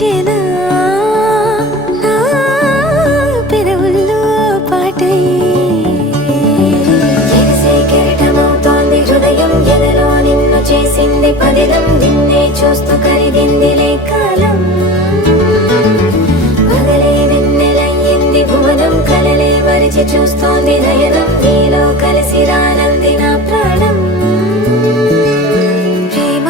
పిలిచేనా నా పెదవుల్లో పాటై ఎగసే కెరటమవుతోంది హృదయం ఎదలో నిన్ను చేసింది పదిలం నిన్నే చూస్తూ కరిగిందిలే కాలం పగలే వెన్నెలయ్యింది భువనం కలలే మరిచి చూస్తోంది నయనం నీలో కలిసి రానంది నా ప్రాణం ప్రేమ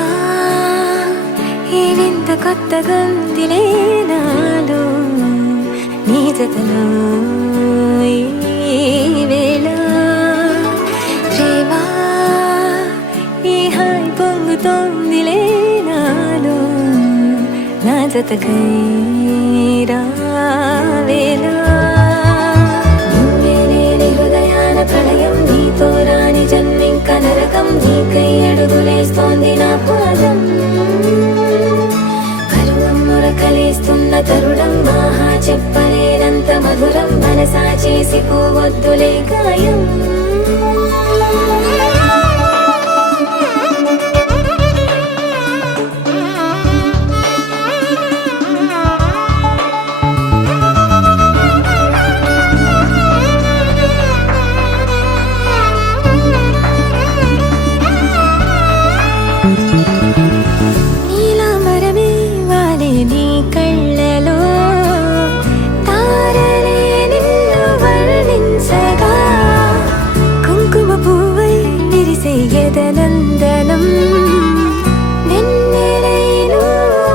ఈ వింత కొత్తగా ఉందిలే నాలో నీ జతలో ఈ వేళ ప్రేమ ఈ హాయి పొంగుతోందిలే నాలో నా జతకై రావేలా నువ్వే లేని హృదయాన ప్రళయం నీతో రాని జన్మింక నరకం నీకై అడుగులేస్తోంది నా పాదం కరుణం మురకలేస్తున్న తరుణం ఆహా చెప్పలేనంత మధురం మనసా చేసి పోవద్దులే గాయం నీలాంబరమే వాలే నీ కళ్ళలో తారలే నిన్ను వర్ణించగా కుంకుమ పువ్వై విరిసే ఎదనందనం వెన్నెలైను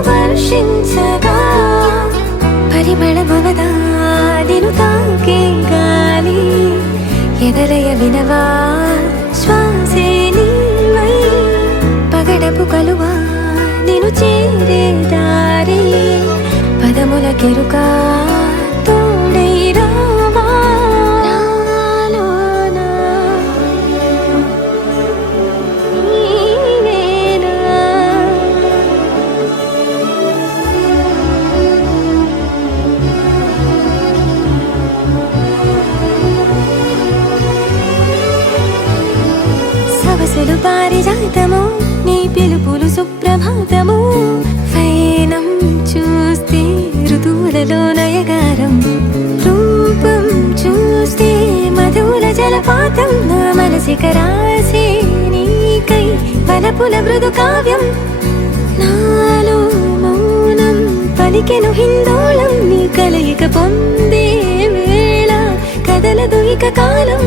వర్షించగా పరిమళమవదా నిన్ను తాకే గాలి ఎదలయ వినవా శ్వాసే నీవై పగడపు కలువా నిన్ను చేరే దారి పదముల కెరుక తోడై రావా నాలోన నీవేనా సవసులు పారిజాతము నీ పిలుపులు సుప్రభాతము ఫైనం చూస్తే ఋతువులలో నయగారం రూపం చూస్తే మధుల జలపాతం నా మనసిక రాసే నీకై వలపుల మృదు కావ్యం నాలో మౌనం పలికెను హిందోళం నీ కలయిక పొందే వేళ కదలదు ఇక కాలం